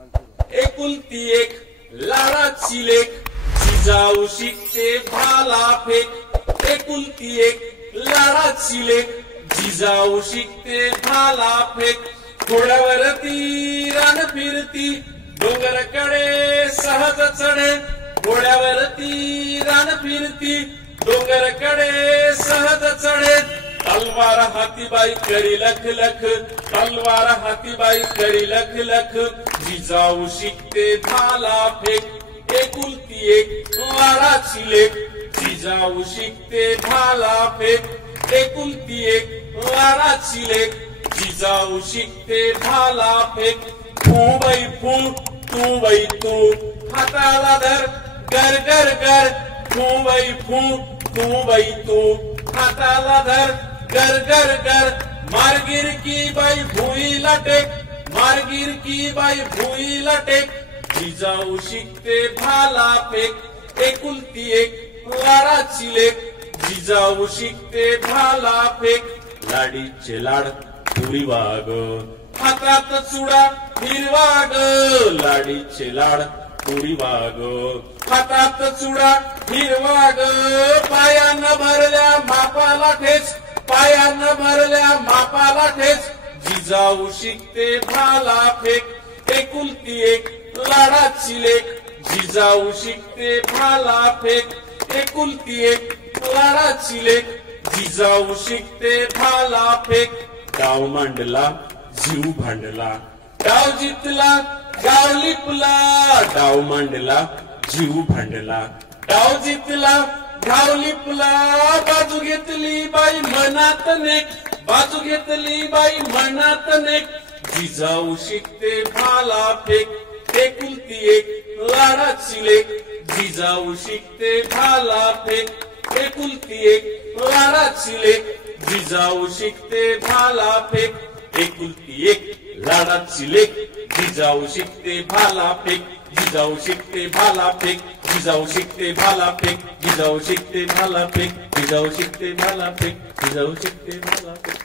एकुलती एक लाडाची लेक जिजाऊ शिकते भाला फेक। एकुलती एक लाडाची लेक जिजाऊ शिकते भाला फेक। घोड्यावरती रान फिरती डोंगरकडे सहज चढे। घोड्यावरती रान फिरती डोंगरकडे सहज चढे। तलवार हातीबाई करी लख लख, तलवार हातीबाई करी लख लख जिजाऊ शिकते भाला फेक। एकुलती एक लाडाची लेक जिजाऊ शिकते भाला फेक। एकुलती एक लाडाची लेक जिजाऊ शिकते भाला फेक। तू बाई फू, तू बाई तू हाताला धर गर गर गर। तू बाई फू, तू बाई तू हाताला धर गर गर गर। मारगिर की बाई भुईला टेक, मारगिर की बाई भुईला टेक जिजाऊ शिकते भाला फेक। एकुलती एक लाडाची लेक जिजाऊ शिकते भाला फेक। लाडीचे लाड पुरी वाग हातात चुडा हिरवा ग। लाडीचे लाड पुरी वाग हातात चुडा हिरवा ग। पायानं भरल्या मापाला ठेच, पायानं भरल्या मापाला ठेच जिजाऊ शिकते भाला फेक। एकुलती एक लाडाची लेक जिजाऊ शिकते भाला फेक। एकुलती एक लाडाची लेक जिजाऊ शिकते भाला फेक। डाव मांडला जीव भांडला, डाव जितला गाव लिपला। डाव मांडला जीव भांडला, डाव जितला गाव लिपला। बाजू घेतली बाई मनात नेक, बाजू घेतली बाई मनात नेक जिजाऊ शिकते भाला फेक। एकुलती एक लाडाची लेक जिजाऊ शिकते भाला फेक। एकुलती एक लाडाची लेक जिजाऊ शिकते भाला फेक। एकुलती एक लाडाची लेक जिजाऊ शिकते भाला फेक। जिजाऊ शिकते भाला फेक, जिजाऊ शिकते भाला फेक, जिजाऊ शिकते भाला फेक, जिजाऊ शिकते भाला फेक, जिजाऊ शिकते भाला फेक।